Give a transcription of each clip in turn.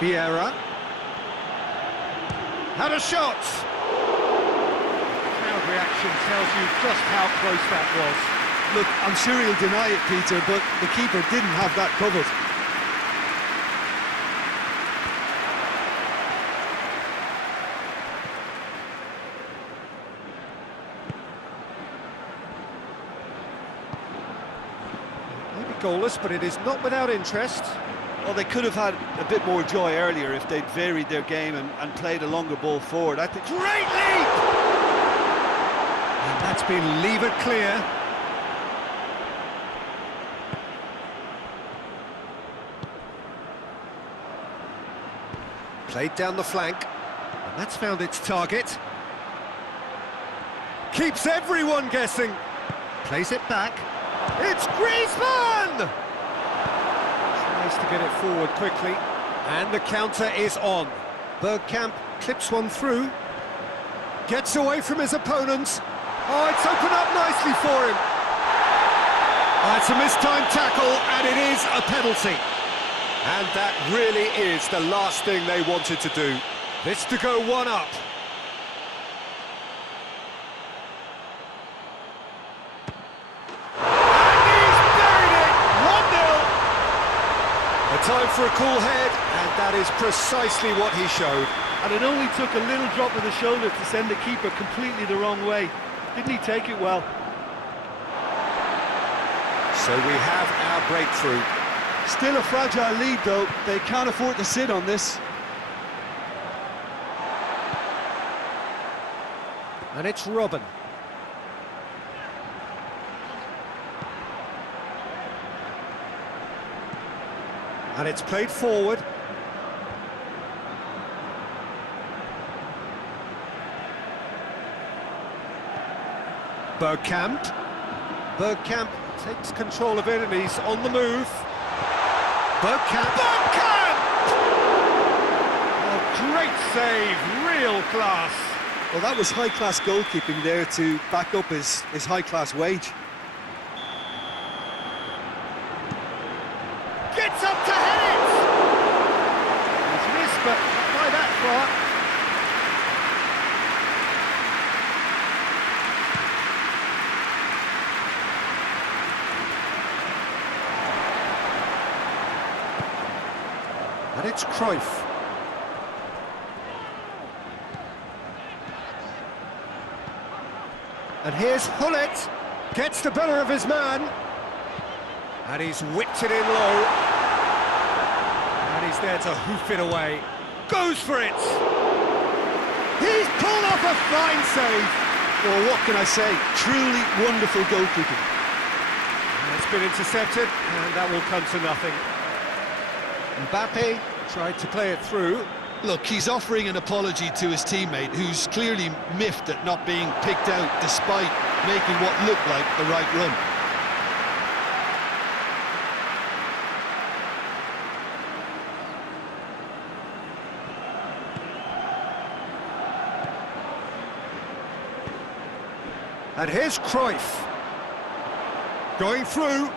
Vieira. Had a shot! Crowd reaction tells you just how close that was. Look, I'm sure he'll deny it, Peter, but the keeper didn't have that covered. Maybe goalless, but it is not without interest. Well, they could have had a bit more joy earlier if they'd varied their game and played a longer ball forward. I think. Great leap! And that's been levered clear. Played down the flank, and that's found its target. Keeps everyone guessing. Plays it back. It's Griezmann! Tries to get it forward quickly, and the counter is on. Bergkamp clips one through. Gets away from his opponents. Oh, it's opened up nicely for him. Oh, it's a mistimed tackle, and it is a penalty. And that really is the last thing they wanted to do. This to go one up. And he's buried it! 1-0! A time for a cool head, and that is precisely what he showed. And it only took a little drop of the shoulder to send the keeper completely the wrong way. Didn't he take it well? So we have our breakthrough. Still a fragile lead, though. They can't afford to sit on this. And it's Robin. And it's played forward. Bergkamp. Bergkamp takes control of it and he's on the move. Bergkamp! Bergkamp! Oh, great save, real class. Well, that was high-class goalkeeping there to back up his high-class wage. Gets up to head it! He's missed, but not by that far. And it's Cruyff. And here's Hullet. Gets the better of his man. And he's whipped it in low. And he's there to hoof it away. Goes for it! He's pulled off a fine save. Well, what can I say? Truly wonderful goalkeeping. And it's been intercepted, and that will come to nothing. Mbappe tried to play it through. Look, he's offering an apology to his teammate, who's clearly miffed at not being picked out despite making what looked like the right run. And here's Cruyff. Going through.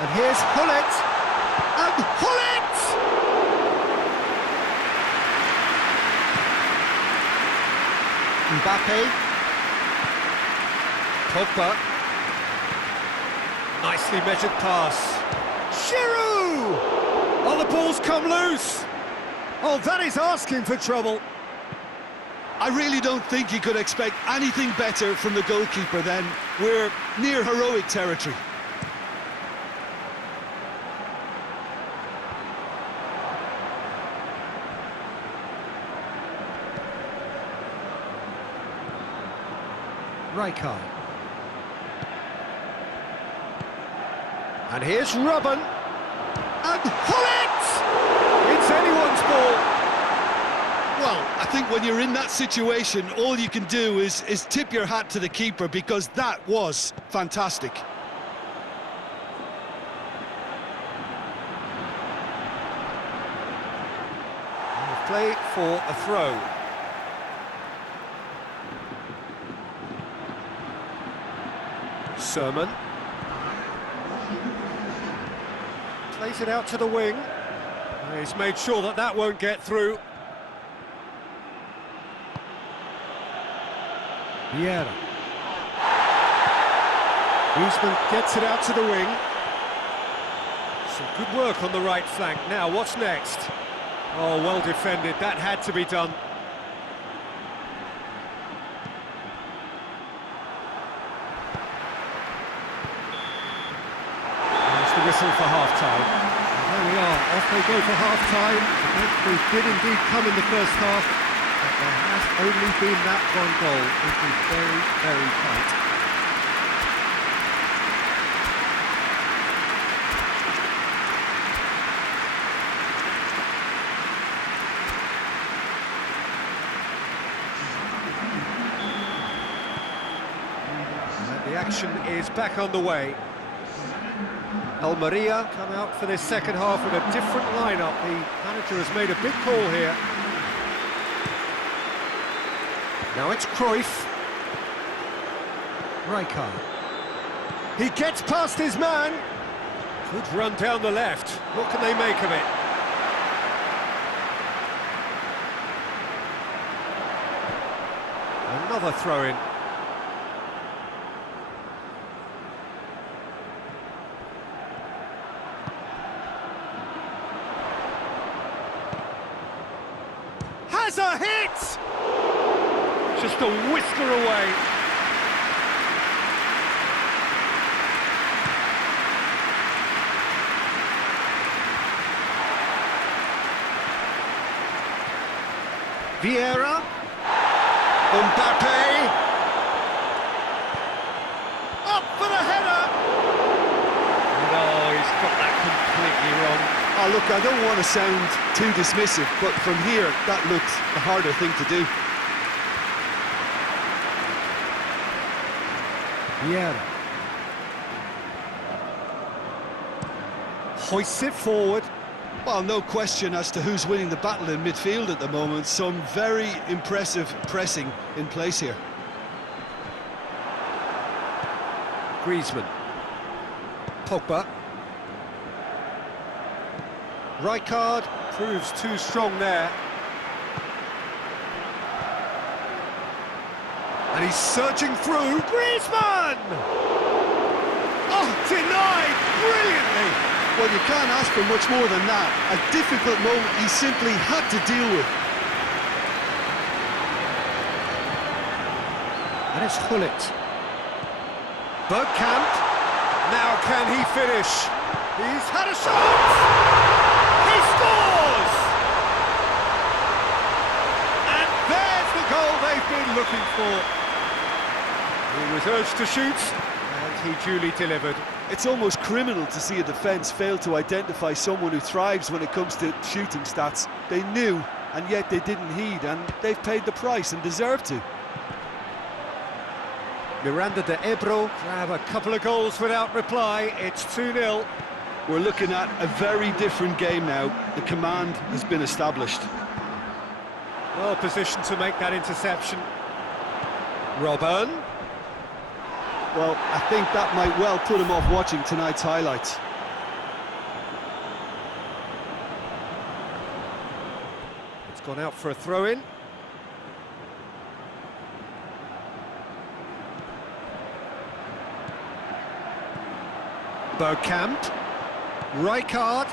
And here's Hullet. And Hullet! Mbappe. Pogba. Nicely measured pass. Giroud! Oh, the ball's come loose. Oh, that is asking for trouble. I really don't think you could expect anything better from the goalkeeper then. We're near heroic territory. Rijkaard. And here's Robin. And Hullet! It's anyone's ball. Well, I think when you're in that situation, all you can do is tip your hat to the keeper, because that was fantastic. Play for a throw. Sermon. Plays it out to the wing. He's made sure that that won't get through. Vieira. Griezmann gets it out to the wing. Some good work on the right flank. Now, what's next? Oh, well defended. That had to be done. There's the whistle for half-time. There we are, off they go for half-time. The breakthrough did indeed come in the first half, but there has only been that one goal. It is very, very tight. The action is back on the way. Almeria come out for this second half with a different lineup. The manager has made a big call here. Now it's Cruyff. Rijkaard. He gets past his man. Good run down the left. What can they make of it? Another throw-in. Has a hit! Just a whisker away. Vieira. Mbappe. Up for the header! No, he's got that completely wrong. Oh, look, I don't want to sound too dismissive, but from here, that looks the harder thing to do. Vieira. Hoists it forward. Well, no question as to who's winning the battle in midfield at the moment. Some very impressive pressing in place here. Griezmann. Pogba. Rijkaard proves too strong there. And he's surging through. Griezmann! Oh, denied brilliantly. Well, you can't ask for much more than that. A difficult moment he simply had to deal with. And it's Gullit. Bergkamp. Now can he finish? He's had a shot! He scores! And there's the goal they've been looking for. He was urged to shoot, and he duly delivered. It's almost criminal to see a defence fail to identify someone who thrives when it comes to shooting stats. They knew, and yet they didn't heed, and they've paid the price and deserve to. Miranda de Ebro grab a couple of goals without reply. It's 2-0. We're looking at a very different game now. The command has been established. Well positioned to make that interception. Robben. Well, I think that might well put him off watching tonight's highlights. It's gone out for a throw-in. Bergkamp. Rijkaard.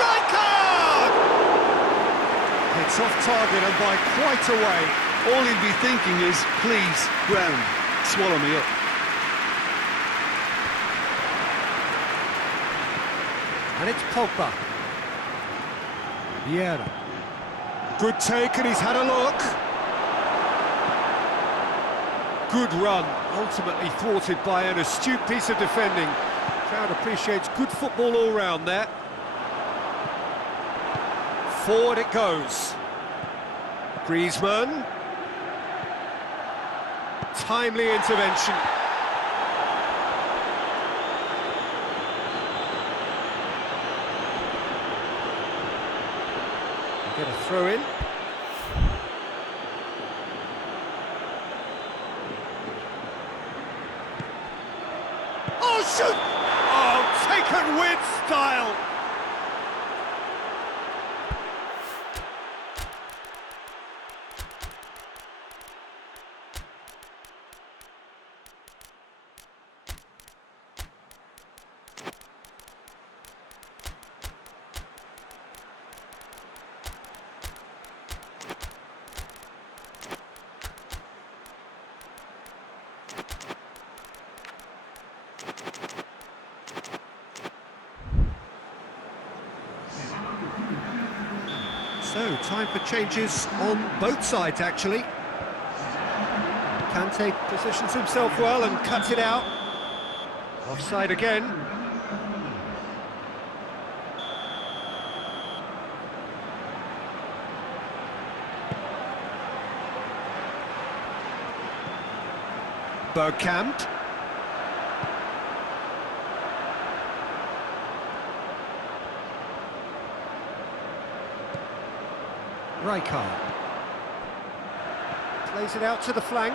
Rijkaard! It's off target and by quite a way. All he'd be thinking is, please, ground, swallow me up. And it's Pogba. Vieira. Good take, and he's had a look. Good run, ultimately thwarted by an astute piece of defending. Crowd appreciates good football all round there. Forward it goes. Griezmann. Timely intervention. Get a throw in. Oh, shoot! Oh, taken with style. So, time for changes on both sides, actually. Kante positions himself well and cuts it out. Offside again. Bergkamp. Rijkaard. Plays it out to the flank.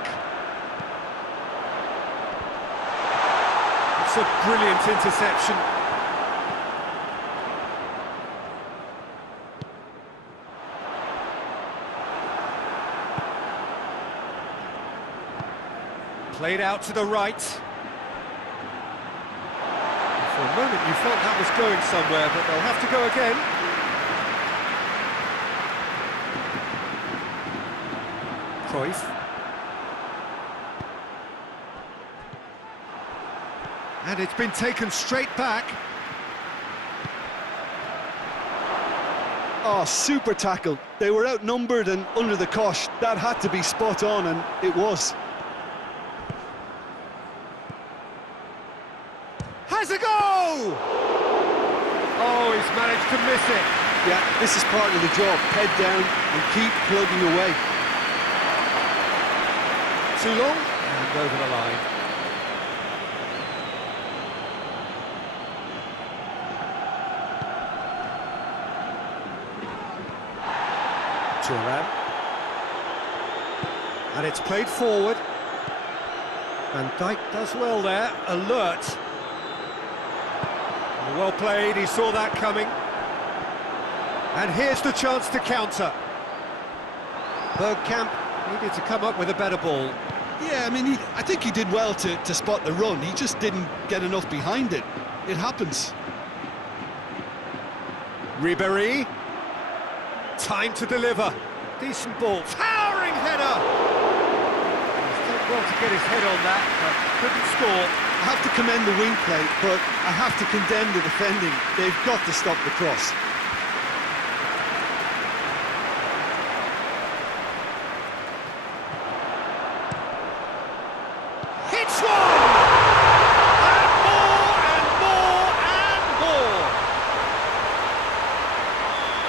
It's a brilliant interception. Played out to the right. For a moment you felt that was going somewhere, but they'll have to go again. Cruyff. And it's been taken straight back. Oh, super tackle. They were outnumbered and under the cosh. That had to be spot on, and it was. Has a go! Oh, he's managed to miss it. Yeah, this is part of the job. Head down and keep plugging away. Too long, and over the line. Thuram. And it's played forward. Van Dijk does well there, alert. Well played, he saw that coming. And here's the chance to counter. Bergkamp needed to come up with a better ball. Yeah, I mean, I think he did well to spot the run. He just didn't get enough behind it. It happens. Ribéry. Time to deliver. Decent ball. Towering header! He's done well to get his head on that, but couldn't score. I have to commend the wing play, but I have to condemn the defending. They've got to stop the cross. Hits one! And more, and more, and more!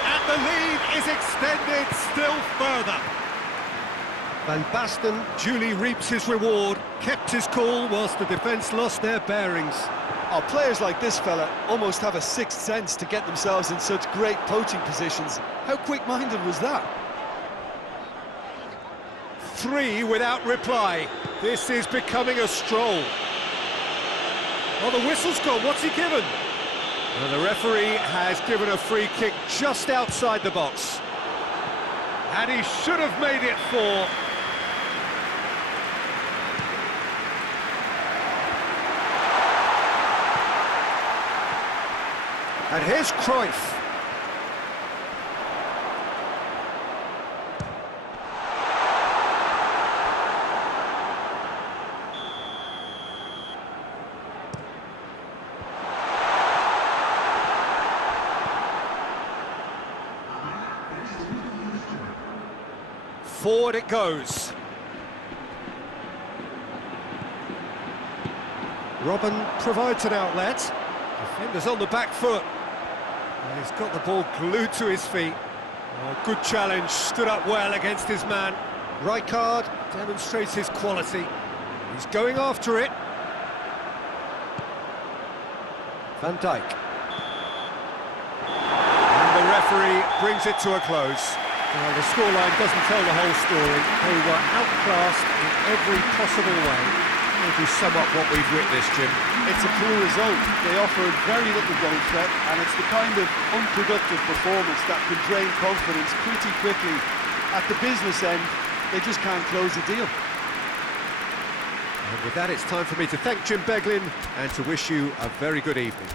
And the lead is extended still further. Van Basten duly reaps his reward, kept his cool whilst the defence lost their bearings. Oh, players like this fella almost have a sixth sense to get themselves in such great poaching positions. How quick-minded was that? 3 without reply. This is becoming a stroll. Oh, the whistle's gone. What's he given? And the referee has given a free kick just outside the box. And he should have made it 4. And here's Cruyff. Forward it goes. Robben provides an outlet. Defender's on the back foot. And he's got the ball glued to his feet. Oh, good challenge, stood up well against his man. Rijkaard demonstrates his quality. He's going after it. Van Dijk. And the referee brings it to a close. Well, the scoreline doesn't tell the whole story. They were outclassed in every possible way. Maybe sum up what we've witnessed, Jim. It's a poor result. They offered very little goal threat, and it's the kind of unproductive performance that can drain confidence pretty quickly. At the business end, they just can't close the deal. And with that, it's time for me to thank Jim Beglin and to wish you a very good evening.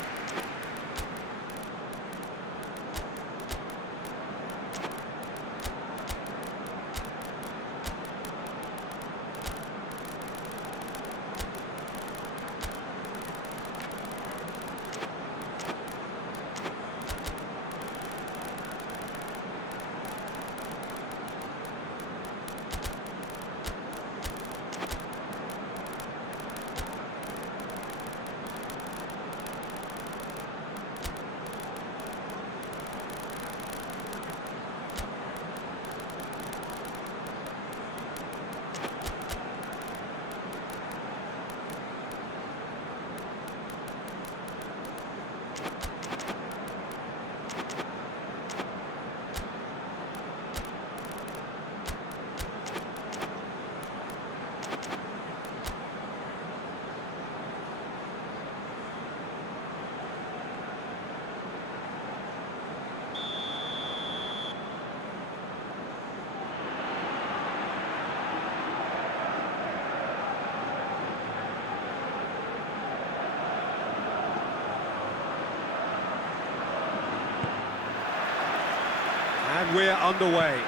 And we're underway.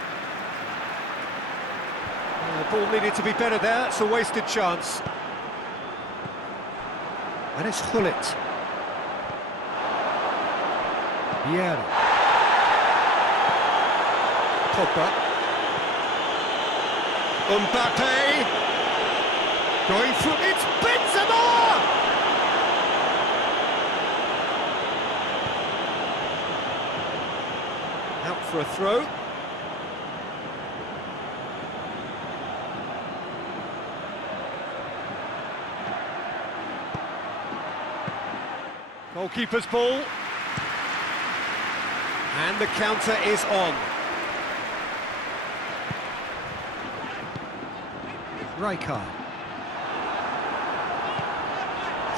The ball needed to be better there, it's a wasted chance. And it's Gullit. Vieira. Pogba. Mbappe. Going through, it's Benzema! Out for a throw. Goalkeeper's ball. And the counter is on. Rijkaard.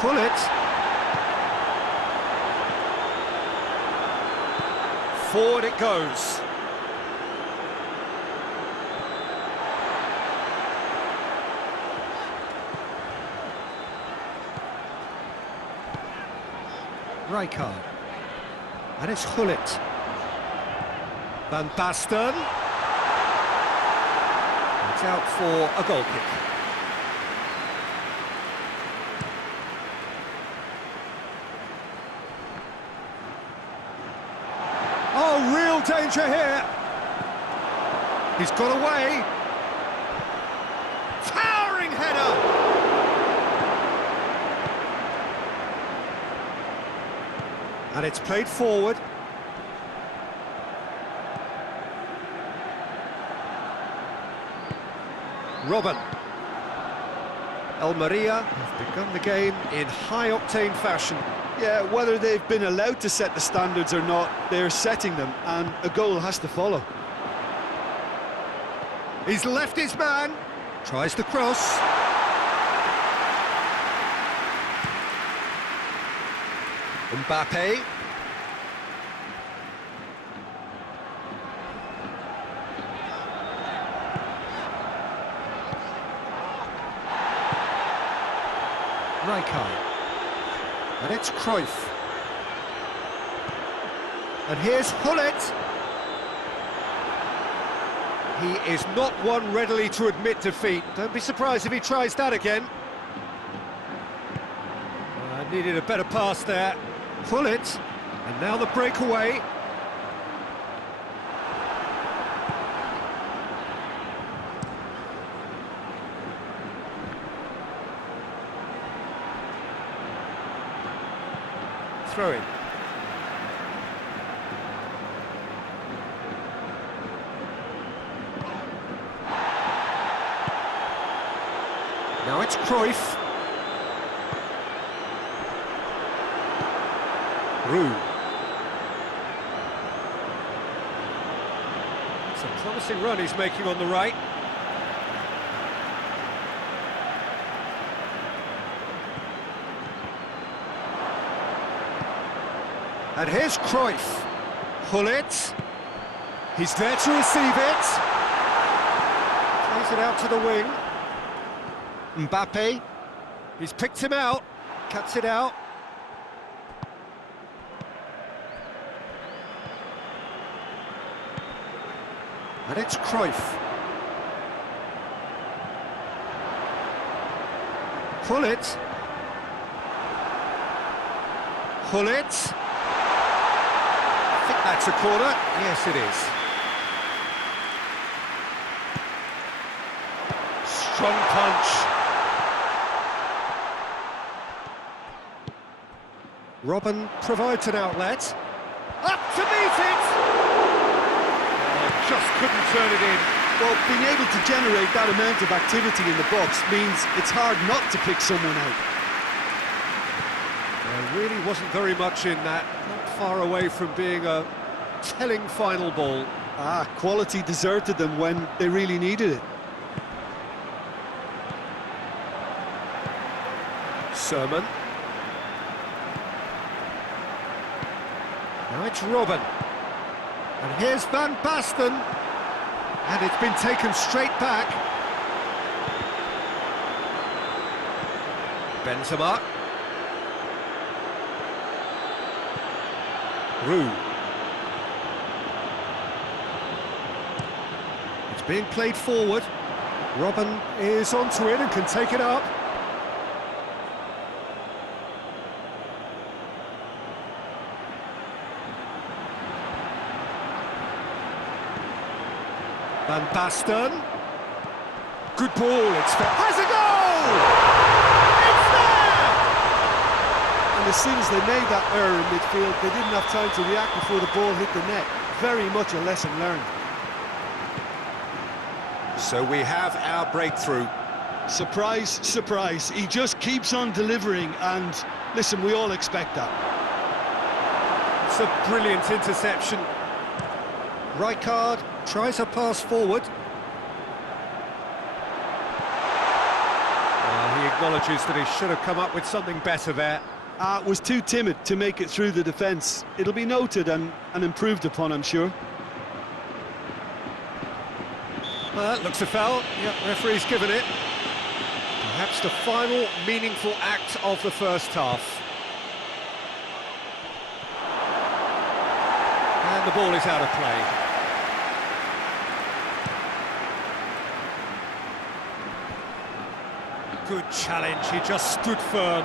Gullit. Forward it goes. Rijkaard. And it's Gullit. Van Basten. It's out for a goal kick. Oh, real danger here. He's got away. Towering header. And it's played forward. Robben. Almeria have begun the game in high-octane fashion. Yeah, whether they've been allowed to set the standards or not, they're setting them, and a goal has to follow. He's left his man. Tries the cross. Mbappe. Rijkaard. And it's Cruyff. And here's Gullit. He is not one readily to admit defeat. Don't be surprised if he tries that again. Needed a better pass there. Gullit. And now the breakaway. Throw in. Now it's Cruyff. Roux. It's a promising run he's making on the right. And here's Cruyff. Gullit. He's there to receive it. Plays it out to the wing. Mbappe. He's picked him out. Cuts it out. And it's Cruyff. Gullit. Gullit. I think that's a corner. Yes, it is. Strong punch. Robben provides an outlet. Up to meet it! Just couldn't turn it in. Well, being able to generate that amount of activity in the box means it's hard not to pick someone out. There really wasn't very much in that. Not far away from being a telling final ball. Quality deserted them when they really needed it. Sermon. Now it's Robben. And here's Van Basten. And it's been taken straight back. Benzema. Roux. being played forward. Robben is onto it and can take it up. Van Basten. Good ball, has a goal! It's there! And as soon as they made that error in midfield, they didn't have time to react before the ball hit the net. Very much a lesson learned. So we have our breakthrough. Surprise, surprise. He just keeps on delivering, and listen, we all expect that. It's a brilliant interception. Rijkaard tries a pass forward. He acknowledges that he should have come up with something better there. Was too timid to make it through the defence. It'll be noted and improved upon, I'm sure. Looks a foul. Yep, referee's given it. Perhaps the final meaningful act of the first half. And the ball is out of play. Good challenge, he just stood firm.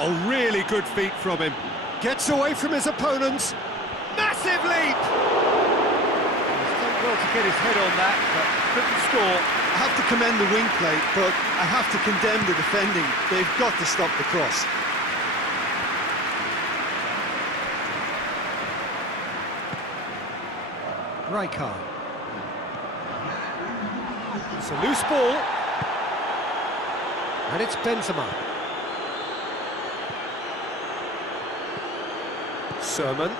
A really good feat from him. Gets away from his opponents. Massive leap! He's done well to get his head on that, but couldn't score. I have to commend the wing play, but I have to condemn the defending. They've got to stop the cross. Rijkaard. It's a loose ball. And it's Benzema. Sermon.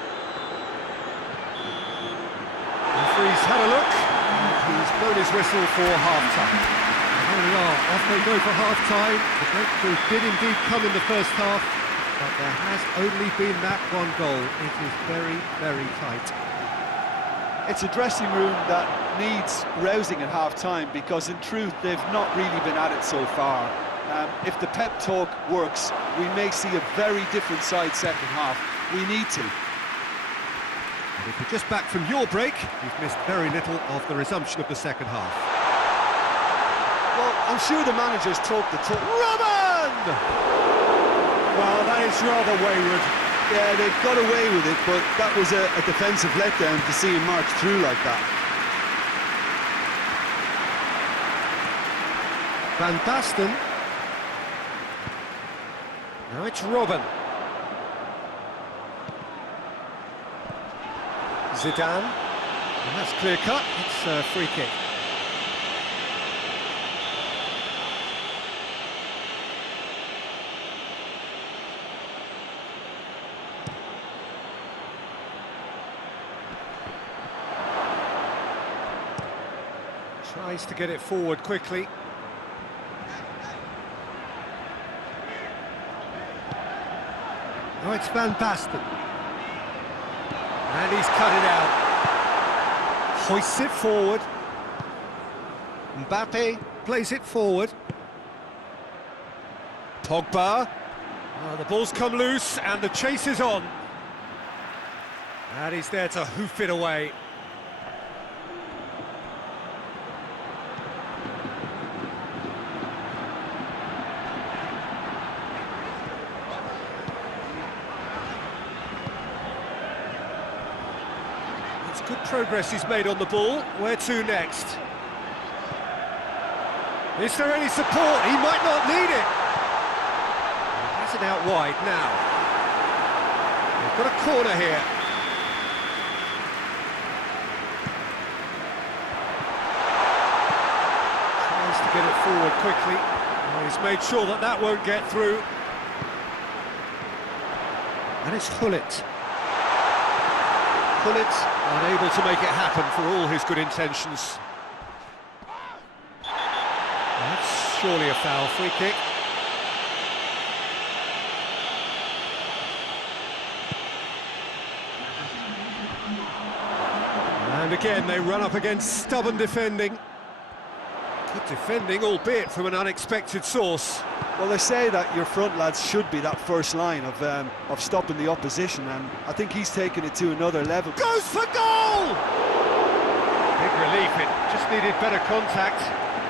Referee's had a look, and he's blown his whistle for half-time. There we are, off they go for half-time. The breakthrough did indeed come in the first half, but there has only been that one goal. It is very, very tight. It's a dressing room that needs rousing at half-time, because in truth they've not really been at it so far. If the pep talk works, we may see a very different side second half. We need to. And if you're just back from your break, you've missed very little of the resumption of the second half. Well, I'm sure the managers talked the talk. Robben! Well, that is rather wayward. Yeah, they've got away with it, but that was a defensive letdown to see him march through like that. Van Basten. Now it's Robben. Zidane. And that's clear cut. It's a free kick. Tries to get it forward quickly. Now it's Van Basten. And he's cut it out. Hoists it forward. Mbappe plays it forward. Pogba. Oh, the ball's come loose and the chase is on. And he's there to hoof it away. Good progress he's made on the ball. Where to next? Is there any support? He might not need it. He has it out wide now. They've got a corner here. Tries to get it forward quickly. Oh, he's made sure that that won't get through. And it's Hullet. Hullet unable to make it happen for all his good intentions. That's surely a foul. Free kick. And again they run up against stubborn defending. Could Defending, albeit from an unexpected source. Well, they say that your front lads should be that first line of stopping the opposition, and I think he's taken it to another level. Goes for goal! Big relief, it just needed better contact.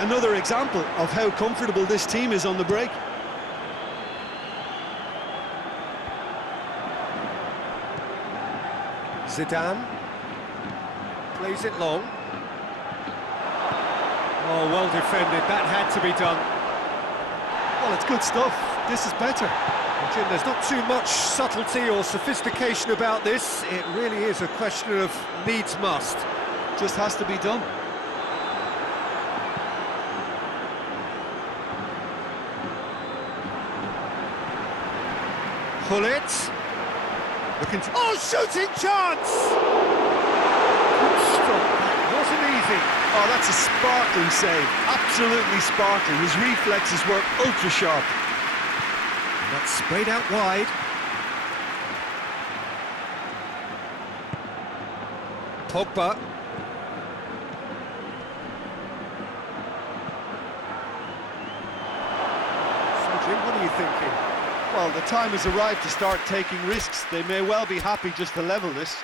Another example of how comfortable this team is on the break. Zidane plays it long. Oh, well defended, that had to be done. Well, it's good stuff. This is better. And Jim, there's not too much subtlety or sophistication about this. It really is a question of needs must. Just has to be done. Pullet. Looking to... Oh, shooting chance! Good stop. That wasn't easy. Oh, that's a sparkling save. Absolutely sparkling. His reflexes were ultra sharp. And that's sprayed out wide. Pogba. So, Jim, what are you thinking? Well, the time has arrived to start taking risks. They may well be happy just to level this.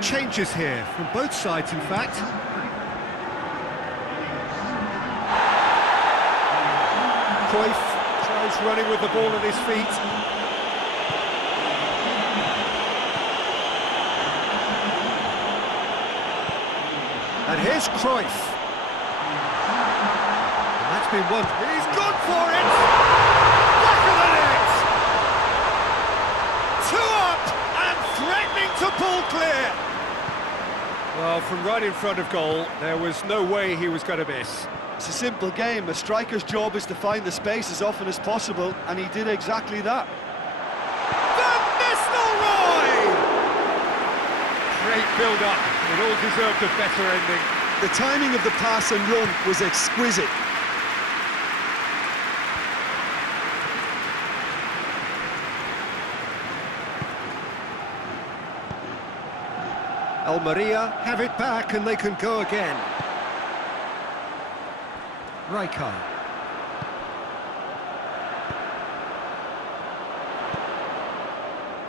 Changes here from both sides, in fact. Cruyff tries running with the ball at his feet. And here's Cruyff. And that's been won. He's gone for it! Back of the net! 2 up and threatening to pull clear. Well, from right in front of goal, there was no way he was going to miss. It's a simple game. A striker's job is to find the space as often as possible, and he did exactly that. Van Nistelrooy! Great build-up. It all deserved a better ending. The timing of the pass and run was exquisite. Almeria have it back and they can go again. Rijkaard.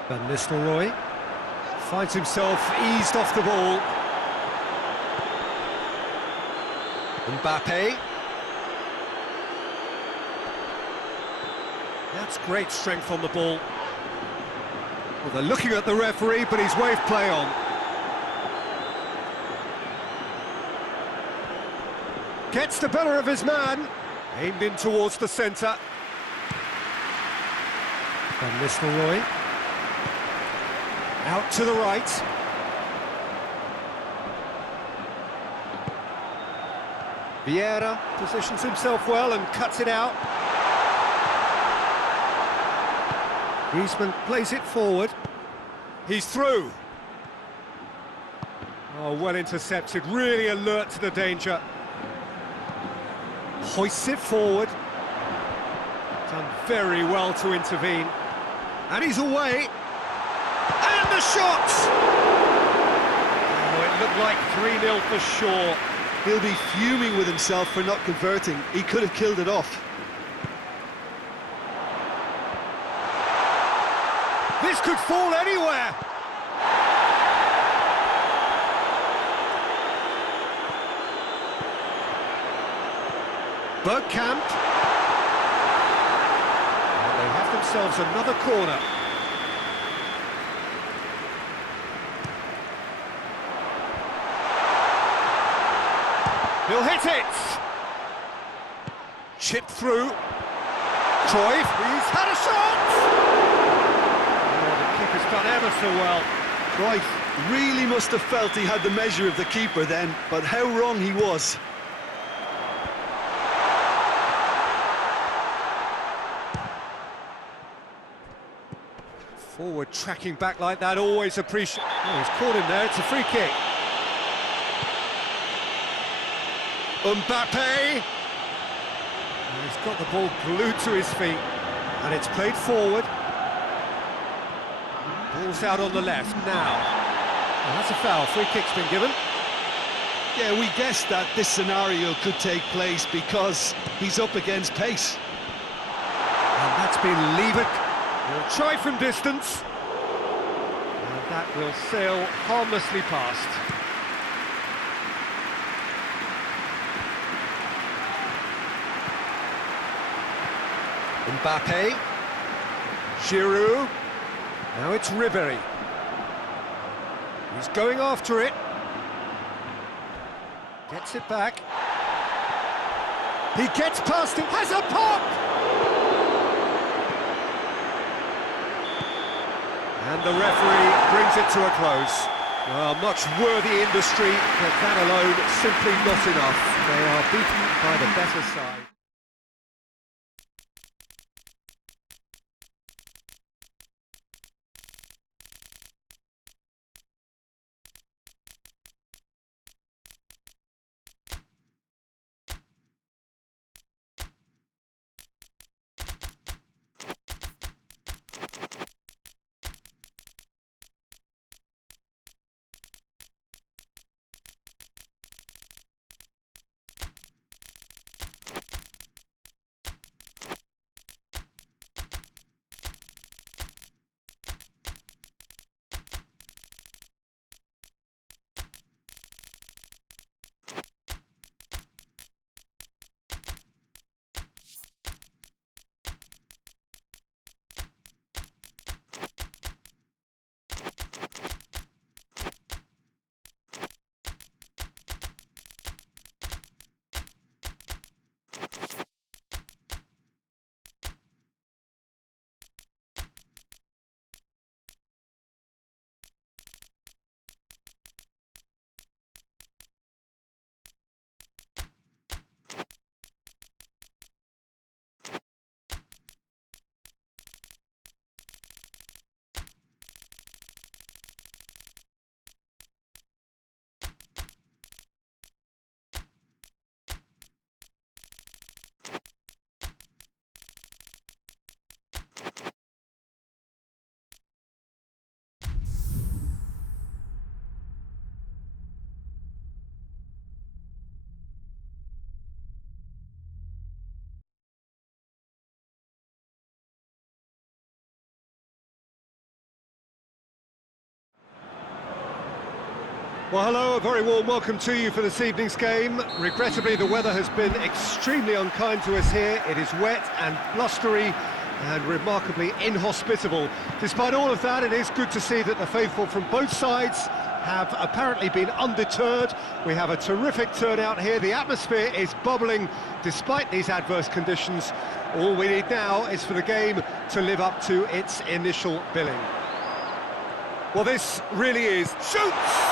Van Nistelrooy finds himself eased off the ball. Mbappe. That's great strength on the ball. Well, they're looking at the referee, but he's waved play on. Gets the better of his man. Aimed in towards the centre. Van Nistelrooy. Out to the right. Vieira positions himself well and cuts it out. Griezmann plays it forward. He's through. Oh, well intercepted, really alert to the danger. Hoists it forward. Done very well to intervene. And he's away. And the shot! Oh, it looked like 3-0 for sure. He'll be fuming with himself for not converting. He could have killed it off. This could fall anywhere. Bergkamp. And they have themselves another corner. He'll hit it! Chip through. Cruyff, he's had a shot! Oh, the keeper's done ever so well. Right, really must have felt he had the measure of the keeper then, but how wrong he was. Forward tracking back like that, always appreciate. Oh, he's caught him there, it's a free kick. Mbappe! And he's got the ball glued to his feet, and it's played forward. Ball's out on the left now. Oh, that's a foul, free kick's been given. Yeah, we guessed that this scenario could take place because he's up against pace. And that's been levered. He'll try from distance. And that will sail harmlessly past. Mbappe. Giroud. Now it's Ribéry. He's going after it. Gets it back. He gets past it. Has a pop! And the referee brings it to a close. Well, much worthy industry, but that alone simply not enough. They are beaten by the better side. Well, hello, a very warm welcome to you for this evening's game. Regrettably, the weather has been extremely unkind to us here. It is wet and blustery and remarkably inhospitable. Despite all of that, it is good to see that the faithful from both sides have apparently been undeterred. We have a terrific turnout here. The atmosphere is bubbling despite these adverse conditions. All we need now is for the game to live up to its initial billing. Well, this really is... Shoots!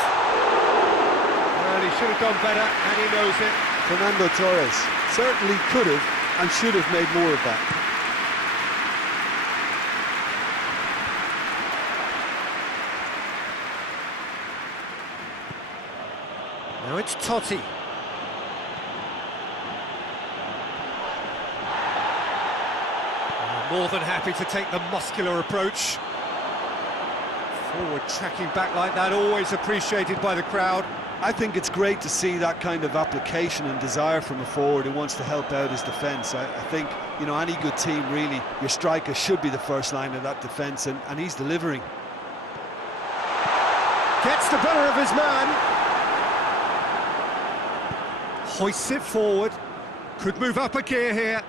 And he should have done better, and he knows it. Fernando Torres certainly could have and should have made more of that. Now it's Totti. More than happy to take the muscular approach. Forward tracking back like that, always appreciated by the crowd. I think it's great to see that kind of application and desire from a forward who wants to help out his defence. I think, you know, any good team, really, your striker should be the first line of that defence, and he's delivering. Gets the better of his man. Hoists it forward. Could move up a gear here.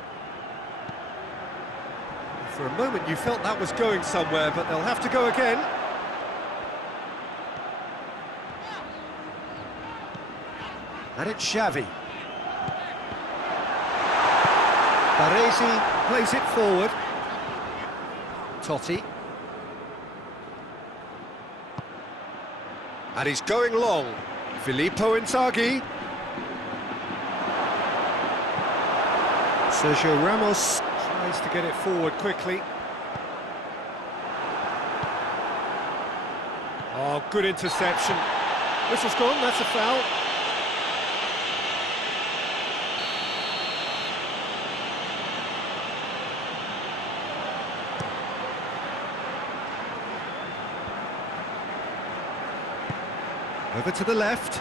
For a moment you felt that was going somewhere, but they'll have to go again. And it's Xavi. Baresi plays it forward. Totti. And he's going long. Filippo Inzaghi. Sergio Ramos tries to get it forward quickly. Oh, good interception. Whistle's gone, that's a foul. Over to the left,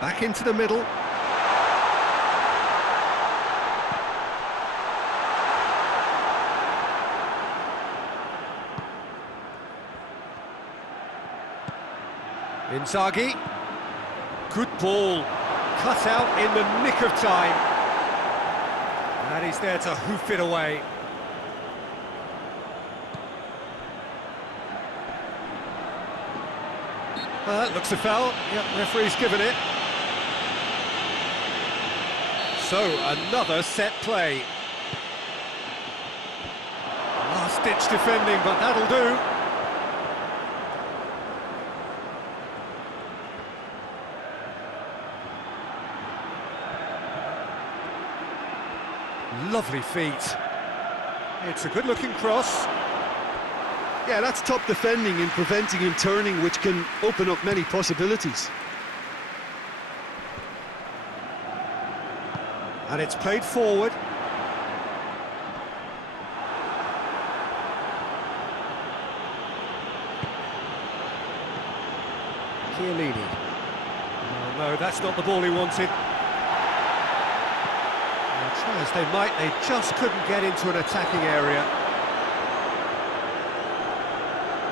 back into the middle. Inzaghi, good ball, cut out in the nick of time. And he's there to hoof it away. Looks a foul. Yep, referee's given it. So, another set play. Last-ditch defending, but that'll do. Lovely feet. It's a good-looking cross. Yeah, that's top defending in preventing him turning, which can open up many possibilities. And it's played forward. Chiellini. Oh no, that's not the ball he wanted. Try as they might, they just couldn't get into an attacking area.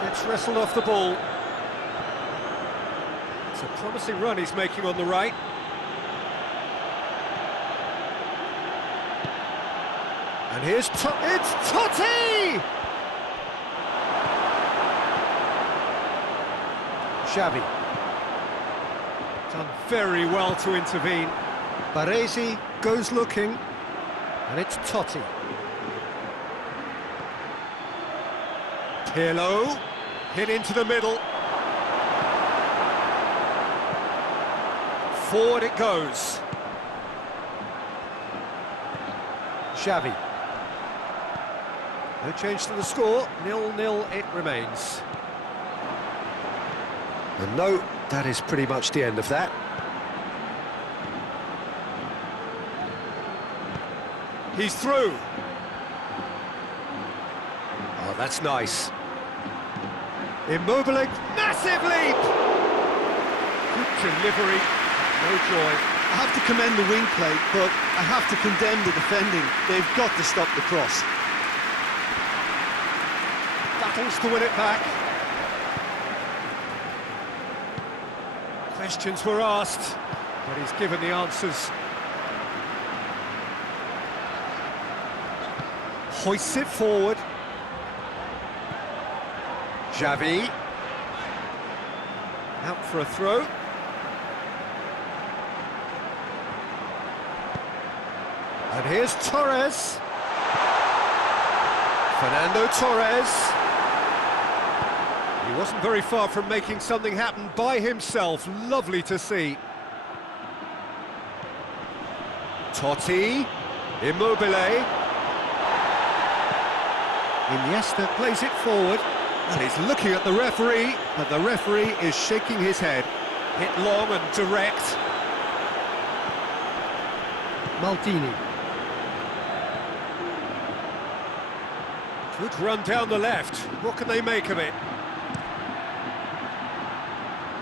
Gets wrestled off the ball. It's a promising run he's making on the right. And here's it's Totti! Xavi. Done very well to intervene. Baresi goes looking, and it's Totti. Pirlo, hit into the middle. Forward it goes. Xavi. No change to the score, 0-0 it remains. And no, that is pretty much the end of that. He's through. Oh, that's nice. Immobile, massive leap! Good delivery, no joy. I have to commend the wing play, but I have to condemn the defending. They've got to stop the cross. Battles to win it back. Questions were asked, but he's given the answers. Hoists it forward. Xavi. Out for a throw. And here's Torres. Fernando Torres. He wasn't very far from making something happen by himself. Lovely to see. Totti. Immobile. Iniesta plays it forward, and he's looking at the referee, but the referee is shaking his head. Hit long and direct. Maldini. Good run down the left. What can they make of it?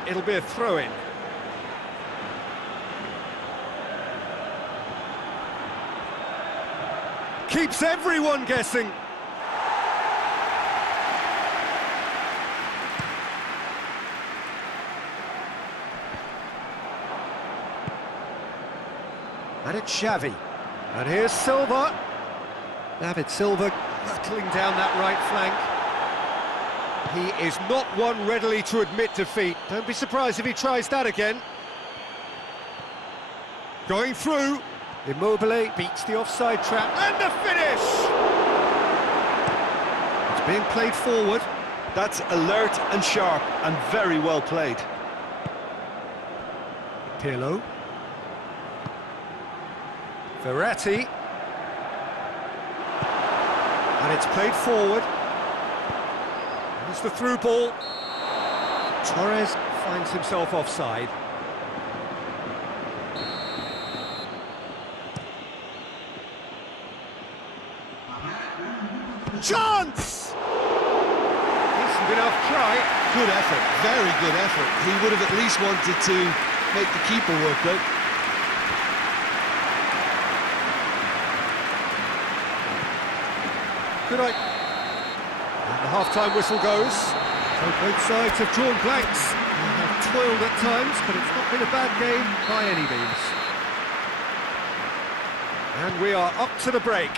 It'll be a throw-in. Keeps everyone guessing. And it's Xavi. And here's Silva. David Silva rattling down that right flank. He is not one readily to admit defeat. Don't be surprised if he tries that again. Going through. Immobile beats the offside trap. And the finish! It's being played forward. That's alert and sharp and very well played. Pirlo. Verratti. And it's played forward. There's the through ball. Torres finds himself offside. Chance! Decent enough try. Good effort, very good effort. He would have at least wanted to make the keeper work out. Good eye. And the half-time whistle goes. So both sides have drawn blanks. They have toiled at times, but it's not been a bad game by any means. And we are up to the break.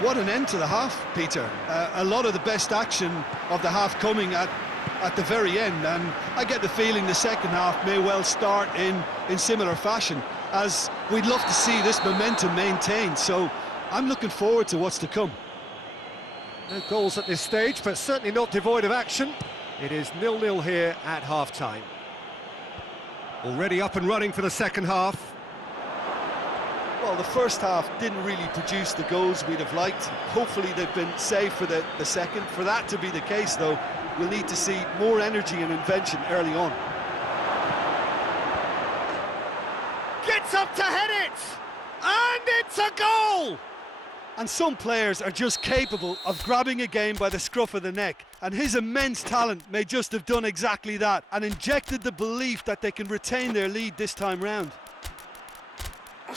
What an end to the half, Peter. A lot of the best action of the half coming at the very end, and I get the feeling the second half may well start in similar fashion, as we'd love to see this momentum maintained, so I'm looking forward to what's to come. No goals at this stage, but certainly not devoid of action. It is 0-0 here at half-time. Already up and running for the second half. Well, the first half didn't really produce the goals we'd have liked. Hopefully they've been saved for the second. For that to be the case, though, we'll need to see more energy and invention early on. Gets up to head it! And it's a goal! And some players are just capable of grabbing a game by the scruff of the neck, and his immense talent may just have done exactly that and injected the belief that they can retain their lead this time round.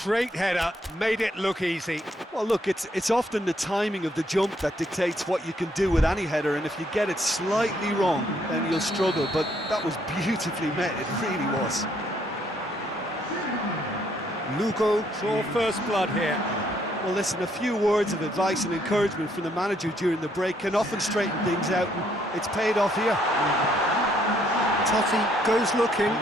Great header, made it look easy. Well, look, it's often the timing of the jump that dictates what you can do with any header, and if you get it slightly wrong, then you'll struggle, but that was beautifully met, it really was. Lugo saw first blood here. Well, listen, a few words of advice and encouragement from the manager during the break can often straighten things out, and it's paid off here. Totti goes looking.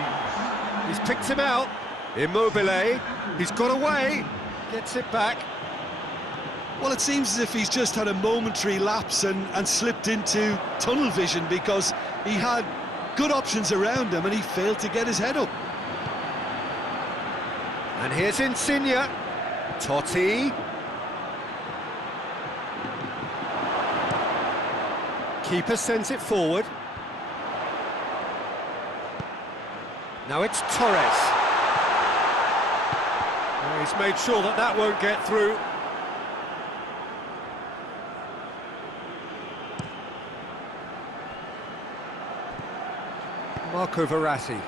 He's picked him out. Immobile. He's got away. Gets it back. Well, it seems as if he's just had a momentary lapse and slipped into tunnel vision, because he had good options around him and he failed to get his head up. And here's Insigne. Totti. Keeper sends it forward. Now it's Torres. Oh, he's made sure that that won't get through. Marco Verratti.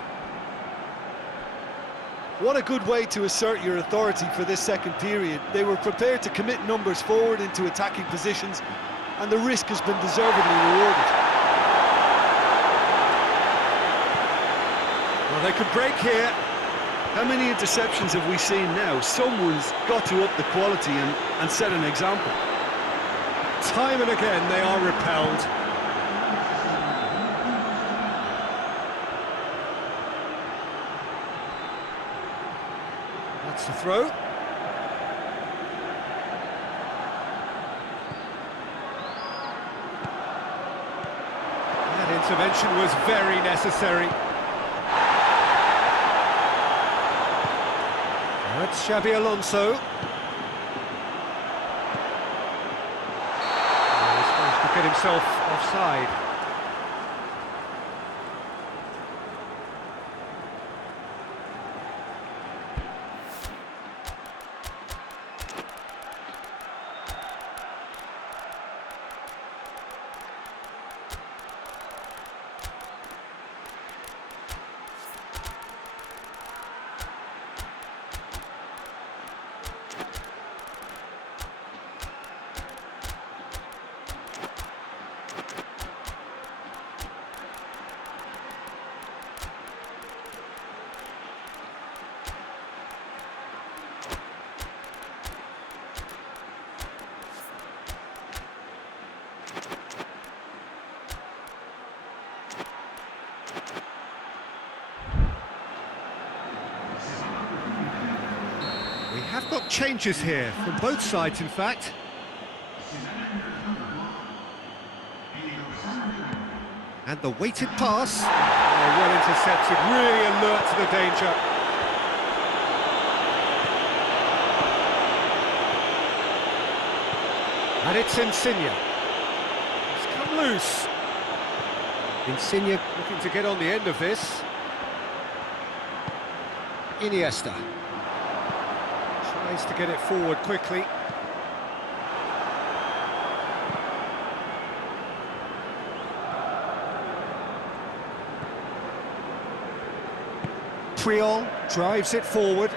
What a good way to assert your authority for this second period. They were prepared to commit numbers forward into attacking positions, and the risk has been deservedly rewarded. Well, they could break here. How many interceptions have we seen now? Someone's got to up the quality and set an example. Time and again they are repelled. That's the throw. That intervention was very necessary. That's Xabi Alonso. He's managed to get himself offside. We have got changes here, from both sides in fact. And the weighted pass. Oh, well intercepted, really alert to the danger. And it's Insigne. It's come loose. Insigne looking to get on the end of this. Iniesta. Tries to get it forward quickly. Puyol drives it forward.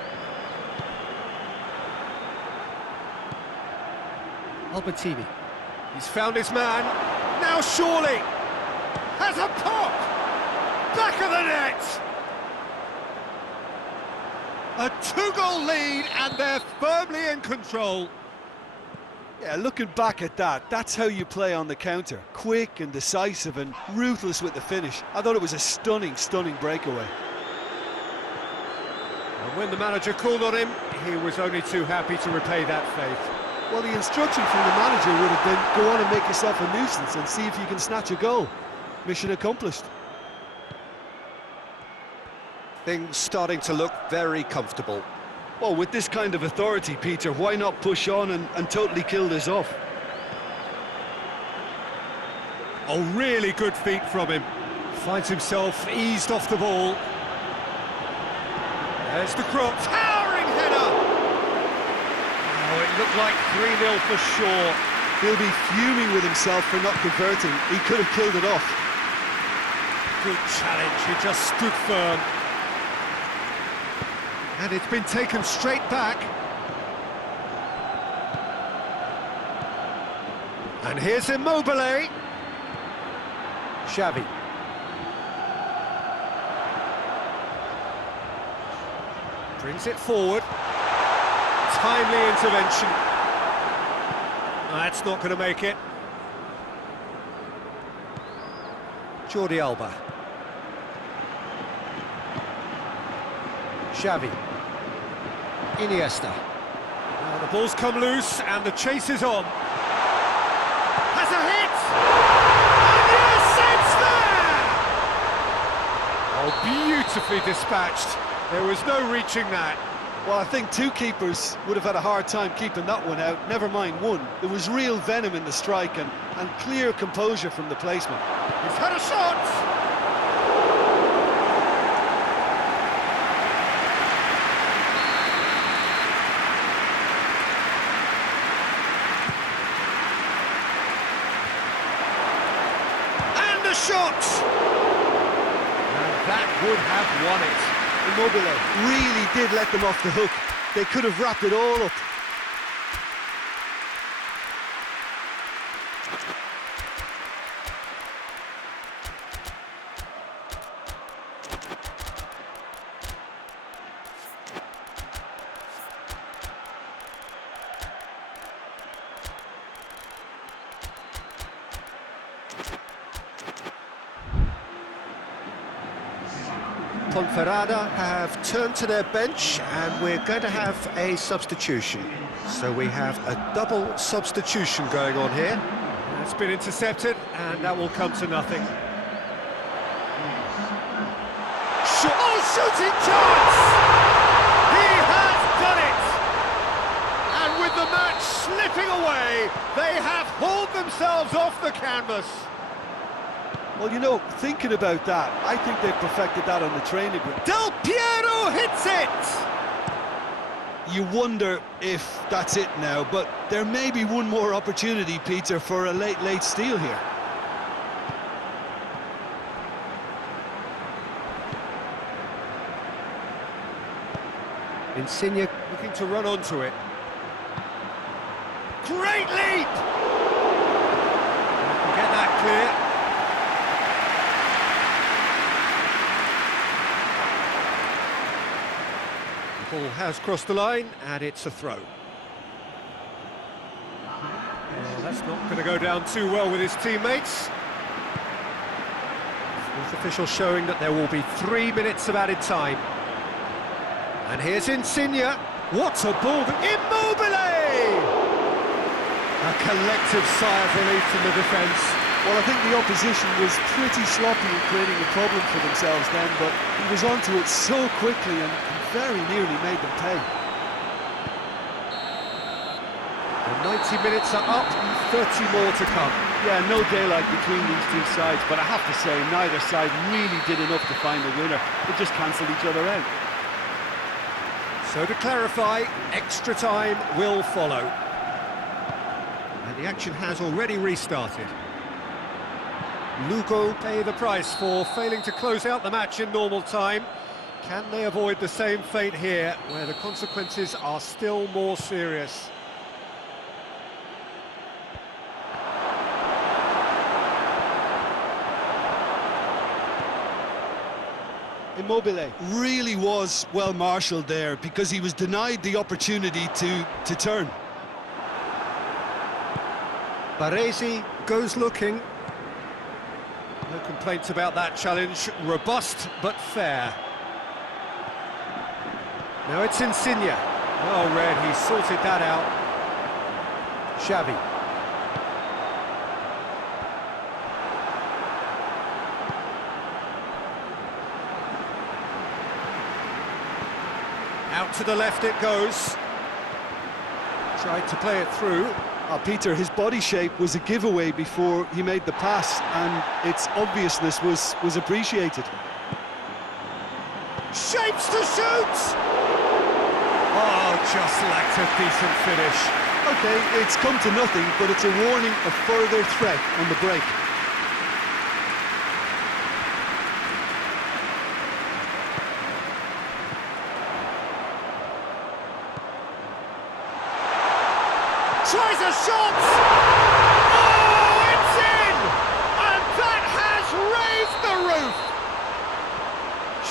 Albertini. He's found his man. Now surely has a pop. Back of the net. A 2-goal lead and they're firmly in control. Yeah, looking back at that, that's how you play on the counter. Quick and decisive and ruthless with the finish. I thought it was a stunning, stunning breakaway. And when the manager called on him, he was only too happy to repay that faith. Well, the instruction from the manager would have been, go on and make yourself a nuisance and see if you can snatch a goal. Mission accomplished. Things starting to look very comfortable. Well, with this kind of authority, Peter, why not push on and totally kill this off? Oh, really good feet from him. Finds himself eased off the ball. There's the cross. Towering header! Oh, it looked like 3-0 for sure. He'll be fuming with himself for not converting. He could have killed it off. Good challenge, he just stood firm. And it's been taken straight back. And here's Immobile. Xavi. Brings it forward. Timely intervention. That's not going to make it. Jordi Alba. Xavi. Iniesta. Now the ball's come loose and the chase is on. Has a hit! And yes, it's there! Oh, beautifully dispatched. There was no reaching that. Well, I think two keepers would have had a hard time keeping that one out, never mind one. There was real venom in the strike and clear composure from the placement. He's had a shot! Shot! And that would have won it. Immobile really did let them off the hook. They could have wrapped it all up. Ponferrada have turned to their bench and we're going to have a substitution. So we have a double substitution going on here. It's been intercepted and that will come to nothing. Shooting chance! He has done it! And with the match slipping away, they have hauled themselves off the canvas. Well, you know, thinking about that, I think they've perfected that on the training ground. Del Piero hits it! You wonder if that's it now, but there may be one more opportunity, Peter, for a late steal here. Insigne looking to run onto it. Great leap! Get that clear. Ball has crossed the line and it's a throw. Well, that's not going to go down too well with his teammates. Fourth official showing that there will be 3 minutes of added time. And here's Insigne. What a ball! Immobile! A collective sigh of relief from the defence. Well, I think the opposition was pretty sloppy in creating a problem for themselves then, but he was onto it so quickly and very nearly made them pay. The 90 minutes are up. 30 more to come. Yeah, no daylight between these two sides, but I have to say, neither side really did enough to find a winner. They just cancelled each other out. So to clarify, extra time will follow. And the action has already restarted. Lugo pay the price for failing to close out the match in normal time. Can they avoid the same fate here, where the consequences are still more serious? Immobile. Really was well marshalled there, because he was denied the opportunity to turn. Baresi goes looking. No complaints about that challenge. Robust but fair. Now it's Insigne. Well read, he sorted that out. Xavi. Out to the left it goes. Tried to play it through. Peter, his body shape was a giveaway before he made the pass, and its obviousness was appreciated. Shapes to shoot! Oh, just lacked a decent finish. Okay, it's come to nothing, but it's a warning of further threat on the break. Tries a shot! Oh, it's in! And that has raised the roof!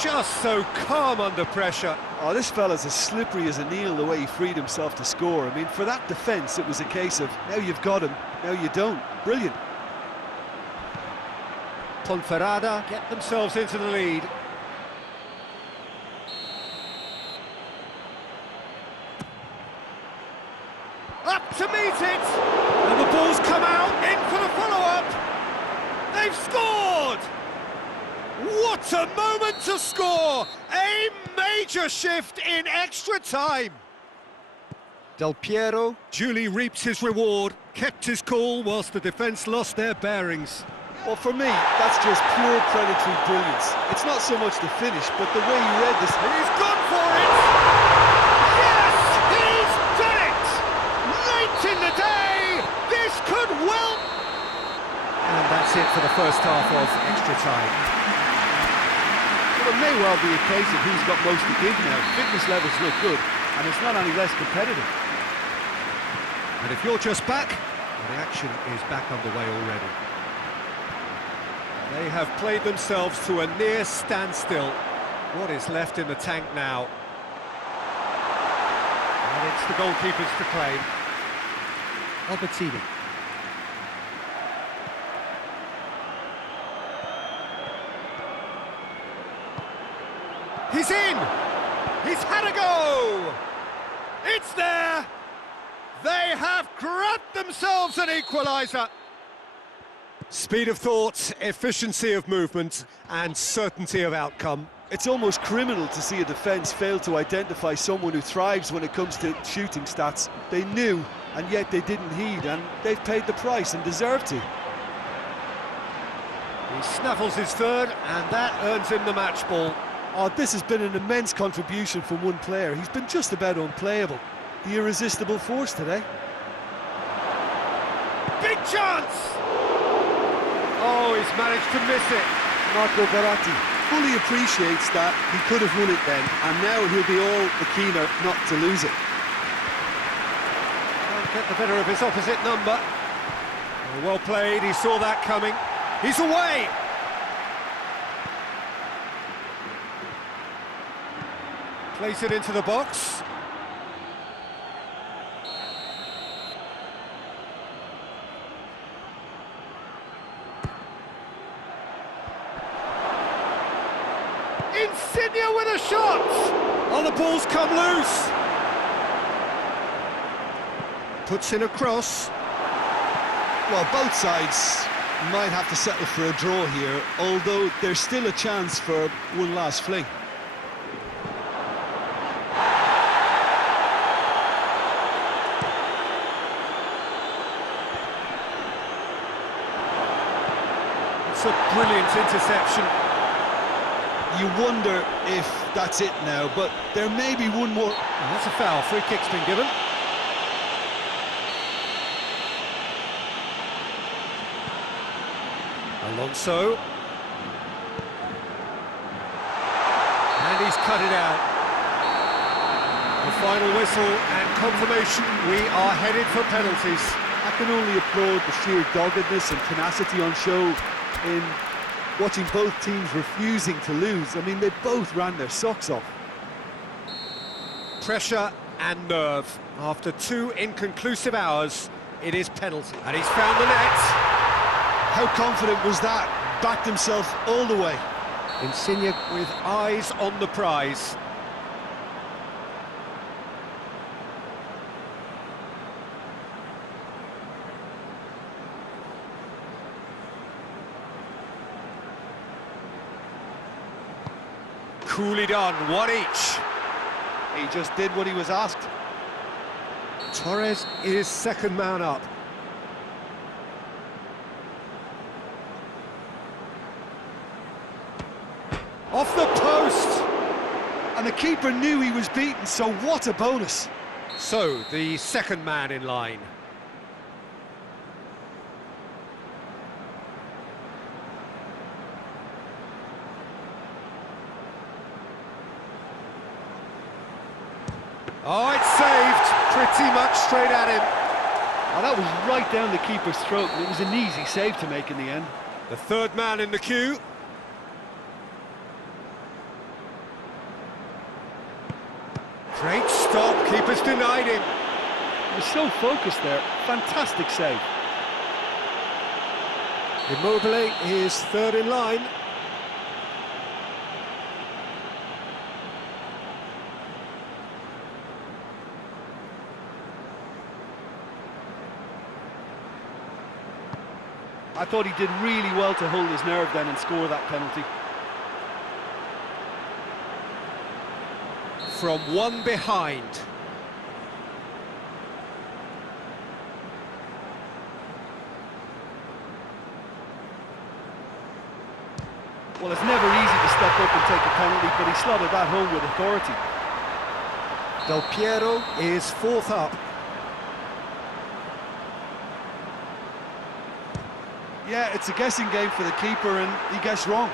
Just so calm under pressure. Oh, this fella's as slippery as a needle the way he freed himself to score. I mean, for that defence, it was a case of, now you've got him, now you don't. Brilliant. Ponferrada get themselves into the lead. Up to meet it! And the ball's come out, in for the follow-up! They've scored! What a moment to score! A major shift in extra time! Del Piero duly reaps his reward, kept his cool whilst the defence lost their bearings. Well, for me, that's just pure predatory brilliance. It's not so much the finish, but the way he read this. And he's gone for it! Yes! He's done it! Late in the day, this could well... And that's it for the first half of extra time. Well, it may well be a case of who's got most to give now. Fitness levels look good, and it's not any less competitive. And if you're just back, well, the action is back underway already. They have played themselves to a near standstill. What is left in the tank now? And it's the goalkeepers to claim. Albertini. He's in! He's had a go! It's there! They have grabbed themselves an equaliser! Speed of thought, efficiency of movement, and certainty of outcome. It's almost criminal to see a defence fail to identify someone who thrives when it comes to shooting stats. They knew, and yet they didn't heed, and they've paid the price and deserve to. He snaffles his third, and that earns him the match ball. Oh, this has been an immense contribution from one player. He's been just about unplayable. The irresistible force today. Big chance! Oh, he's managed to miss it. Marco Verratti fully appreciates that he could have won it then, and now he'll be all the keener not to lose it. Can't get the better of his opposite number. Oh, well played, he saw that coming. He's away! Place it into the box. Insigne with a shot! Oh, the ball's come loose! Puts in a cross. Well, both sides might have to settle for a draw here, although there's still a chance for one last fling. That's a brilliant interception. You wonder if that's it now, but there may be one more. And that's a foul. Free kick's been given. Alonso. And he's cut it out. The final whistle and confirmation we are headed for penalties. I can only applaud the sheer doggedness and tenacity on show in watching both teams refusing to lose. I mean, they both ran their socks off. Pressure and nerve. After 2 inconclusive hours, it is penalty. And he's found the net. How confident was that? Backed himself all the way. Insigne with eyes on the prize. Coolly done, 1 each. He just did what he was asked. Torres is second man up. Off the post! And the keeper knew he was beaten, so what a bonus. So, the second man in line. Oh, it's saved! Pretty much straight at him. Oh, that was right down the keeper's throat, and it was an easy save to make in the end. The third man in the queue. Great stop, keeper's denied him. He was so focused there. Fantastic save. Immobile is third in line. I thought he did really well to hold his nerve then and score that penalty. From one behind. Well, it's never easy to step up and take a penalty, but he slotted that home with authority. Del Piero is fourth up. Yeah, it's a guessing game for the keeper, and he guessed wrong.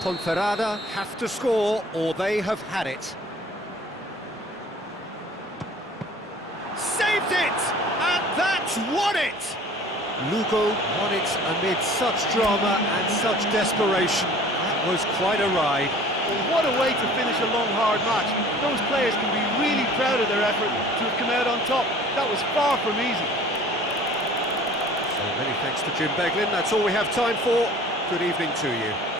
Ponferrada have to score or they have had it. Saved it! And that's won it! Lugo won it amid such drama and such desperation. That was quite a ride. Well, what a way to finish a long, hard match. Those players can be really proud of their effort to have come out on top. That was far from easy. So many thanks to Jim Beglin. That's all we have time for. Good evening to you.